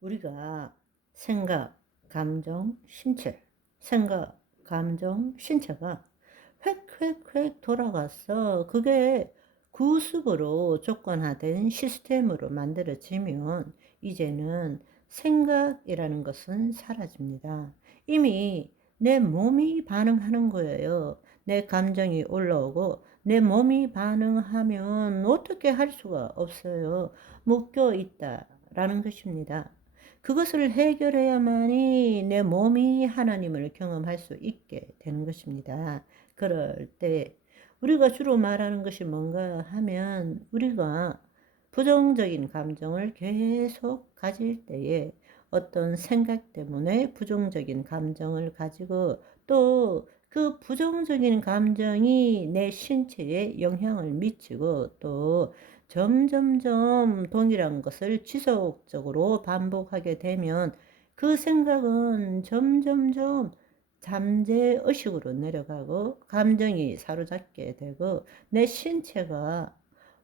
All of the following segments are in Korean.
우리가 생각, 감정, 신체, 생각, 감정, 신체가 획획획 돌아가서 그게 구습으로 조건화된 시스템으로 만들어지면 이제는 생각이라는 것은 사라집니다. 이미 내 몸이 반응하는 거예요. 내 감정이 올라오고 내 몸이 반응하면 어떻게 할 수가 없어요. 묶여 있다라는 것입니다. 그것을 해결해야만이 내 몸이 하나님을 경험할 수 있게 되는 것입니다. 그럴 때 우리가 주로 말하는 것이 뭔가 하면 우리가 부정적인 감정을 계속 가질 때에 어떤 생각 때문에 부정적인 감정을 가지고 또 그 부정적인 감정이 내 신체에 영향을 미치고 또 점점점 동일한 것을 지속적으로 반복하게 되면 그 생각은 점점점 잠재의식으로 내려가고 감정이 사로잡게 되고 내 신체가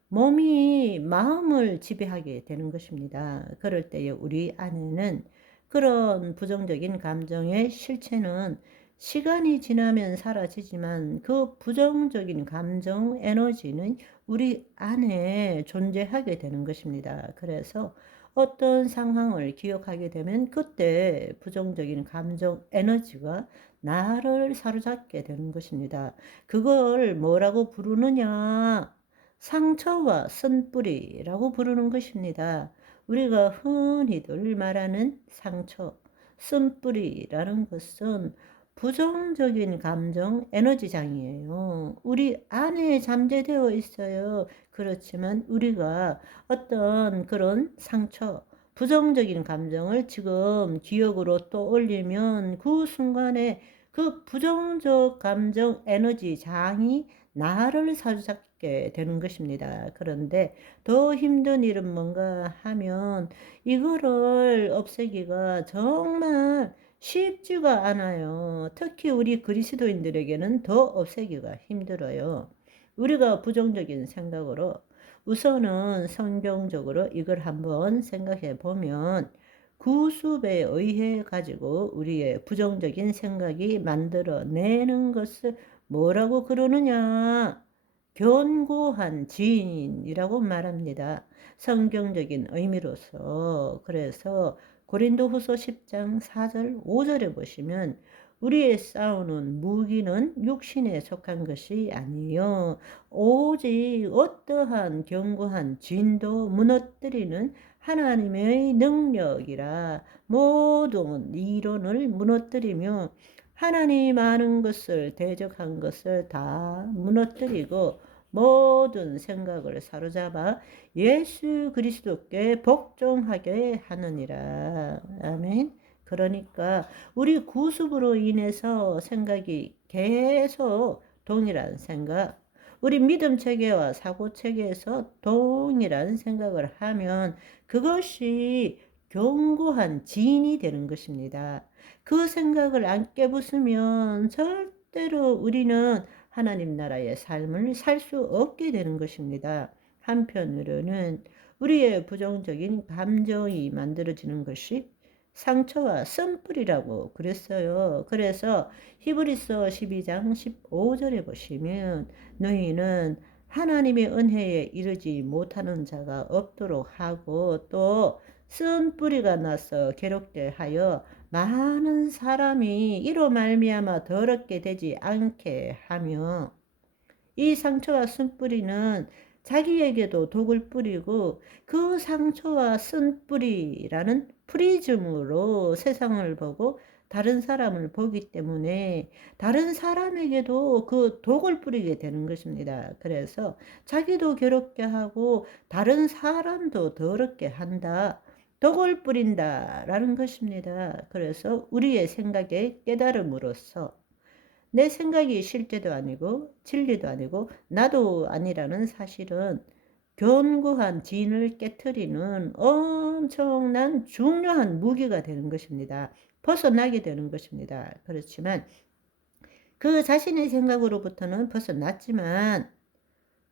몸이 마음을 지배하게 되는 것입니다. 그럴 때에 우리 안에는 그런 부정적인 감정의 실체는 시간이 지나면 사라지지만 그 부정적인 감정 에너지는 우리 안에 존재하게 되는 것입니다. 그래서 어떤 상황을 기억하게 되면 그때 부정적인 감정 에너지가 나를 사로잡게 되는 것입니다. 그걸 뭐라고 부르느냐? 상처와 쓴뿌리라고 부르는 것입니다. 우리가 흔히들 말하는 상처, 쓴뿌리라는 것은 부정적인 감정 에너지장이에요. 우리 안에 잠재되어 있어요. 그렇지만 우리가 어떤 그런 상처, 부정적인 감정을 지금 기억으로 떠올리면 그 순간에 그 부정적 감정 에너지장이 나를 사로잡게 되는 것입니다. 그런데 더 힘든 일은 뭔가 하면 이거를 없애기가 정말 쉽지가 않아요. 특히 우리 그리스도인들에게는 더 없애기가 힘들어요. 우리가 부정적인 생각으로 우선은 성경적으로 이걸 한번 생각해 보면 구습에 의해 가지고 우리의 부정적인 생각이 만들어내는 것을 뭐라고 그러느냐? 견고한 지인이라고 말합니다. 성경적인 의미로서. 그래서 고린도후서 10장 4절 5절에 보시면 우리의 싸우는 무기는 육신에 속한 것이 아니요 오직 어떠한 견고한 진도 무너뜨리는 하나님의 능력이라. 모든 이론을 무너뜨리며 하나님 아는 것을 대적한 것을 다 무너뜨리고 모든 생각을 사로잡아 예수 그리스도께 복종하게 하느니라. 아멘. 그러니까 우리 구습으로 인해서 생각이 계속 동일한 생각, 우리 믿음 체계와 사고 체계에서 동일한 생각을 하면 그것이 견고한 지인이 되는 것입니다. 그 생각을 안 깨부수면 절대로 우리는 하나님 나라의 삶을 살 수 없게 되는 것입니다. 한편으로는 우리의 부정적인 감정이 만들어지는 것이 상처와 쓴뿌리라고 그랬어요. 그래서 히브리서 12장 15절에 보시면 너희는 하나님의 은혜에 이르지 못하는 자가 없도록 하고 또 쓴뿌리가 나서 괴롭게 하여 많은 사람이 이로 말미암아 더럽게 되지 않게 하며 이 상처와 쓴뿌리는 자기에게도 독을 뿌리고 그 상처와 쓴뿌리라는 프리즘으로 세상을 보고 다른 사람을 보기 때문에 다른 사람에게도 그 독을 뿌리게 되는 것입니다. 그래서 자기도 괴롭게 하고 다른 사람도 더럽게 한다. 독을 뿌린다라는 것입니다. 그래서 우리의 생각에 깨달음으로써 내 생각이 실제도 아니고 진리도 아니고 나도 아니라는 사실은 견고한 진을 깨트리는 엄청난 중요한 무기가 되는 것입니다. 벗어나게 되는 것입니다. 그렇지만 그 자신의 생각으로부터는 벗어났지만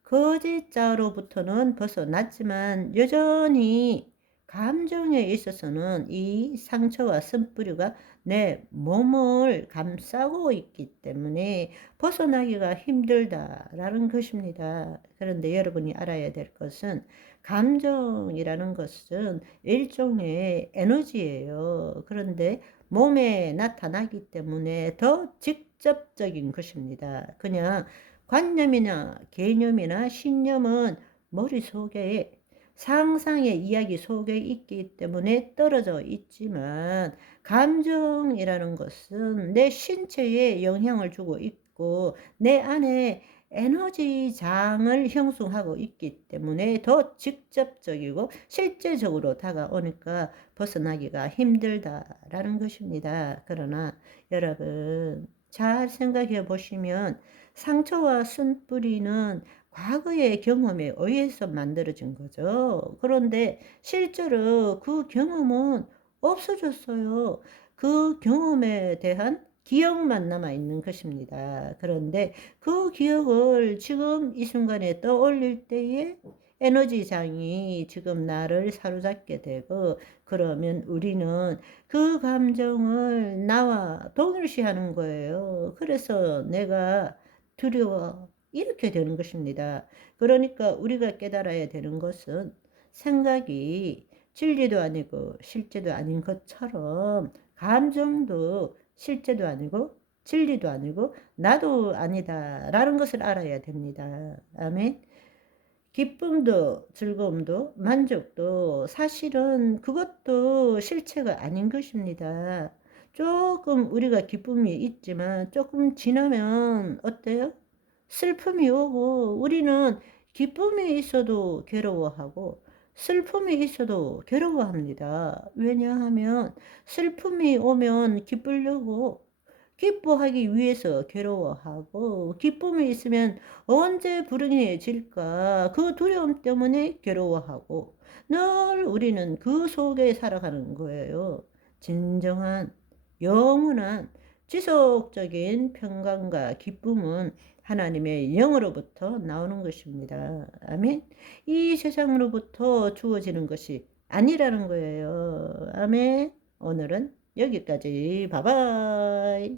거짓자로부터는 벗어났지만 여전히 감정에 있어서는 이 상처와 쓴뿌리가 내 몸을 감싸고 있기 때문에 벗어나기가 힘들다라는 것입니다. 그런데 여러분이 알아야 될 것은 감정이라는 것은 일종의 에너지예요. 그런데 몸에 나타나기 때문에 더 직접적인 것입니다. 그냥 관념이나 개념이나 신념은 머릿속에 상상의 이야기 속에 있기 때문에 떨어져 있지만 감정이라는 것은 내 신체에 영향을 주고 있고 내 안에 에너지장을 형성하고 있기 때문에 더 직접적이고 실제적으로 다가오니까 벗어나기가 힘들다라는 것입니다. 그러나 여러분 잘 생각해 보시면 상처와 쓴뿌리는 과거의 경험에 의해서 만들어진 거죠. 그런데 실제로 그 경험은 없어졌어요. 그 경험에 대한 기억만 남아 있는 것입니다. 그런데 그 기억을 지금 이 순간에 떠올릴 때에 에너지장이 지금 나를 사로잡게 되고 그러면 우리는 그 감정을 나와 동일시하는 거예요. 그래서 내가 두려워. 이렇게 되는 것입니다. 그러니까 우리가 깨달아야 되는 것은 생각이 진리도 아니고 실제도 아닌 것처럼 감정도 실제도 아니고 진리도 아니고 나도 아니다라는 것을 알아야 됩니다. 아멘. 기쁨도 즐거움도 만족도 사실은 그것도 실체가 아닌 것입니다. 조금 우리가 기쁨이 있지만 조금 지나면 어때요? 슬픔이 오고 우리는 기쁨이 있어도 괴로워하고 슬픔이 있어도 괴로워합니다. 왜냐하면 슬픔이 오면 기쁘려고 기뻐하기 위해서 괴로워하고 기쁨이 있으면 언제 불행해질까 그 두려움 때문에 괴로워하고 늘 우리는 그 속에 살아가는 거예요. 진정한 영원한 지속적인 평강과 기쁨은 하나님의 영으로부터 나오는 것입니다. 아멘. 이 세상으로부터 주어지는 것이 아니라는 거예요. 아멘. 오늘은 여기까지. 바이바이.